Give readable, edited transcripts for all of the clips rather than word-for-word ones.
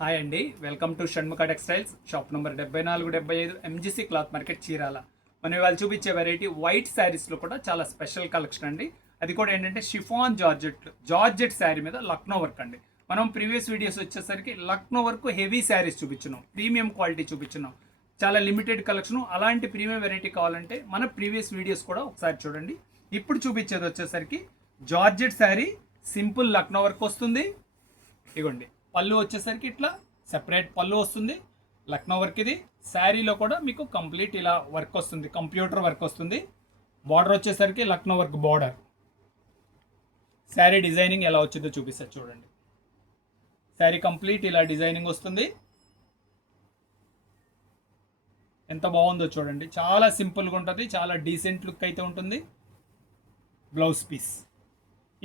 Hi అండి, welcome to Shanmukha textiles. Shop number 7475 MGC cloth market Chirala. మనం ఇవాళ చూపించే వెరైటీ వైట్ శారీస్లో కూడా చాలా స్పెషల్ కలెక్షన్ అండి. అది కూడా ఏంటంటే షిఫాన్ జార్జెట్ శారీ మీద లక్నో వర్క్ అండి. మనం ప్రీవియస్ వీడియోస్ వచ్చేసరికి లక్నో వర్క్ హెవీ శారీస్ చూపించున్నాం, ప్రీమియం క్వాలిటీ చూపించున్నాం, చాలా లిమిటెడ్ కలెక్షన్. అలాంటి ప్రీమియం వెరైటీ కావాలంటే మన ప్రీవియస్ వీడియోస్ కూడా ఒకసారి చూడండి. ఇప్పుడు చూపించేది వచ్చేసరికి georgette sari, simple Lucknow work వస్తుంది. ఇగోండి, పళ్ళు వచ్చేసరికి ఇట్లా సెపరేట్ పళ్ళు వస్తుంది, లక్నో వర్క్. ఇది శారీలో కూడా మీకు కంప్లీట్ ఇలా వర్క్ వస్తుంది, కంప్యూటర్ వర్క్ వస్తుంది. బార్డర్ వచ్చేసరికి Lucknow work border. Sari designing ఎలా వచ్చిందో చూపిస్తారు చూడండి. శారీ కంప్లీట్ ఇలా డిజైనింగ్ వస్తుంది. ఎంత బాగుందో చూడండి, చాలా సింపుల్గా ఉంటుంది, చాలా డీసెంట్ లుక్ అయితే ఉంటుంది. బ్లౌజ్ పీస్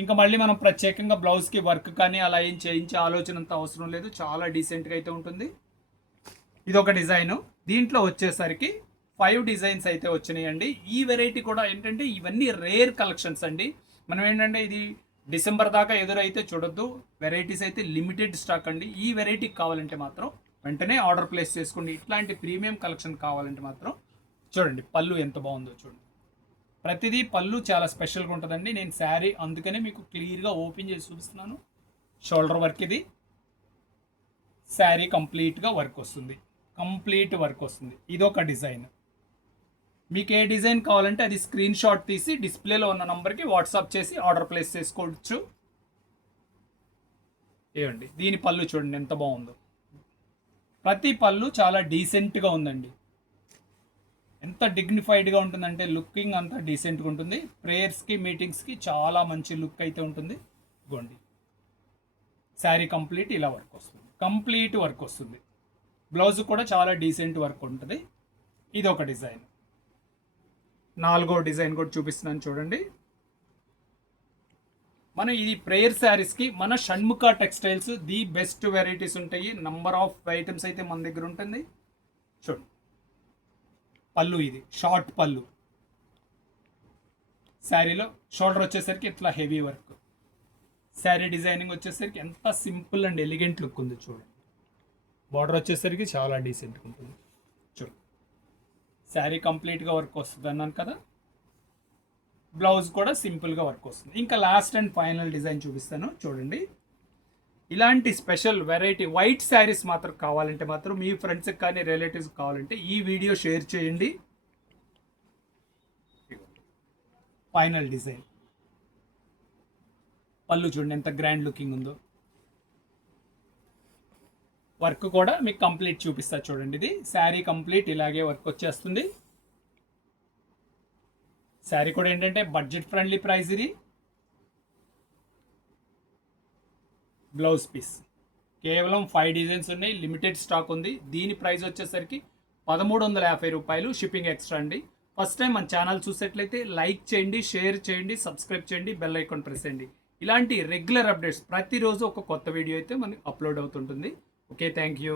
ఇంకా మళ్ళీ మనం ప్రత్యేకంగా బ్లౌజ్కి వర్క్ కానీ అలా ఏం చేయించే ఆలోచన అంత అవసరం లేదు, చాలా డీసెంట్గా అయితే ఉంటుంది. ఇది ఒక డిజైను. దీంట్లో వచ్చేసరికి 5 డిజైన్స్ అయితే వచ్చినాయండి. ఈ వెరైటీ కూడా ఏంటంటే ఇవన్నీ రేర్ కలెక్షన్స్ అండి. మనం ఏంటంటే ఇది డిసెంబర్ దాకా ఎదురైతే చూడొద్దు, వెరైటీస్ అయితే లిమిటెడ్ స్టాక్ అండి. ఈ వెరైటీ కావాలంటే మాత్రం వెంటనే ఆర్డర్ ప్లేస్ చేసుకోండి. ఇట్లాంటి ప్రీమియం కలెక్షన్ కావాలంటే మాత్రం చూడండి, పళ్ళు ఎంత బాగుందో చూడండి. ప్రతిదీ పళ్ళు చాలా స్పెషల్గా ఉంటుందండి. నేను శారీ అందుకనే మీకు క్లియర్గా ఓపెన్ చేసి చూపిస్తున్నాను. షోల్డర్ వర్క్ ఇది. శారీ కంప్లీట్గా వర్క్ వస్తుంది, కంప్లీట్ వర్క్ వస్తుంది. ఇదొక డిజైన్. మీకు ఏ డిజైన్ కావాలంటే అది స్క్రీన్ షాట్ తీసి డిస్ప్లేలో ఉన్న నంబర్కి వాట్సాప్ చేసి ఆర్డర్ ప్లేస్ చేసుకోవచ్చు. ఏమండి, దీని పళ్ళు చూడండి ఎంత బాగుందో. ప్రతి పళ్ళు చాలా డీసెంట్గా ఉందండి. ఎంత డిగ్నిఫైడ్గా ఉంటుందంటే లుకింగ్ అంతా డీసెంట్గా ఉంటుంది. ప్రేయర్స్కి మీటింగ్స్కి చాలా మంచి లుక్ అయితే ఉంటుంది. గోండి, శారీ కంప్లీట్ ఇలా వర్క్ వస్తుంది, కంప్లీట్ వర్క్ వస్తుంది. బ్లౌజ్ కూడా చాలా డీసెంట్ వర్క్ ఉంటుంది. ఇది ఒక డిజైన్. 4వ డిజైన్ కూడా చూపిస్తున్నాను చూడండి. మనం ఇది ప్రేయర్ శారీస్కి మన Shanmukha textiles the best varieties ఉంటాయి. నంబర్ ఆఫ్ ఐటమ్స్ అయితే మన దగ్గర ఉంటుంది. చూడండి, పళ్ళు ఇది షార్ట్ పళ్ళు. శారీలో షోల్డర్ వచ్చేసరికి ఇట్లా హెవీ వర్క్. శారీ డిజైనింగ్ వచ్చేసరికి ఎంత సింపుల్ అండ్ ఎలిగెంట్ లుక్ ఉంది చూడండి. బార్డర్ వచ్చేసరికి చాలా డీసెంట్గా ఉంటుంది చూడండి. శారీ కంప్లీట్గా వర్క్ వస్తుంది అన్నాను కదా. బ్లౌజ్ కూడా సింపుల్గా వర్క్ వస్తుంది. ఇంకా లాస్ట్ అండ్ ఫైనల్ డిజైన్ చూపిస్తాను చూడండి. ఇలాంటి స్పెషల్ వెరైటీ వైట్ శారీస్ మాత్రం కావాలంటే మాత్రం మీ ఫ్రెండ్స్కి కానీ రిలేటివ్స్కి కావాలంటే ఈ వీడియో షేర్ చేయండి. Final design. పళ్ళు చూడండి ఎంత గ్రాండ్ లుకింగ్ ఉందో. వర్క్ కూడా మీకు కంప్లీట్ చూపిస్తా చూడండి. ఇది శారీ కంప్లీట్ ఇలాగే వర్క్ వచ్చేస్తుంది. శారీ కూడా ఏంటంటే బడ్జెట్ ఫ్రెండ్లీ ప్రైస్. ఇది బ్లౌజ్ పీస్. కేవలం 5 డిజైన్స్ ఉన్నాయి, లిమిటెడ్ స్టాక్ ఉంది. దీని ప్రైస్ వచ్చేసరికి 1350 రూపాయలు, షిప్పింగ్ ఎక్స్ట్రా అండి. ఫస్ట్ టైం మన ఛానల్ చూసేట్లయితే లైక్ చేయండి, షేర్ చేయండి, సబ్స్క్రైబ్ చేయండి, బెల్ ఐకాన్ ప్రెస్ చేయండి. ఇలాంటి రెగ్యులర్ అప్డేట్స్ ప్రతిరోజు ఒక కొత్త వీడియో అయితే మనకి అప్లోడ్ అవుతుంటుంది. Okay, thank you.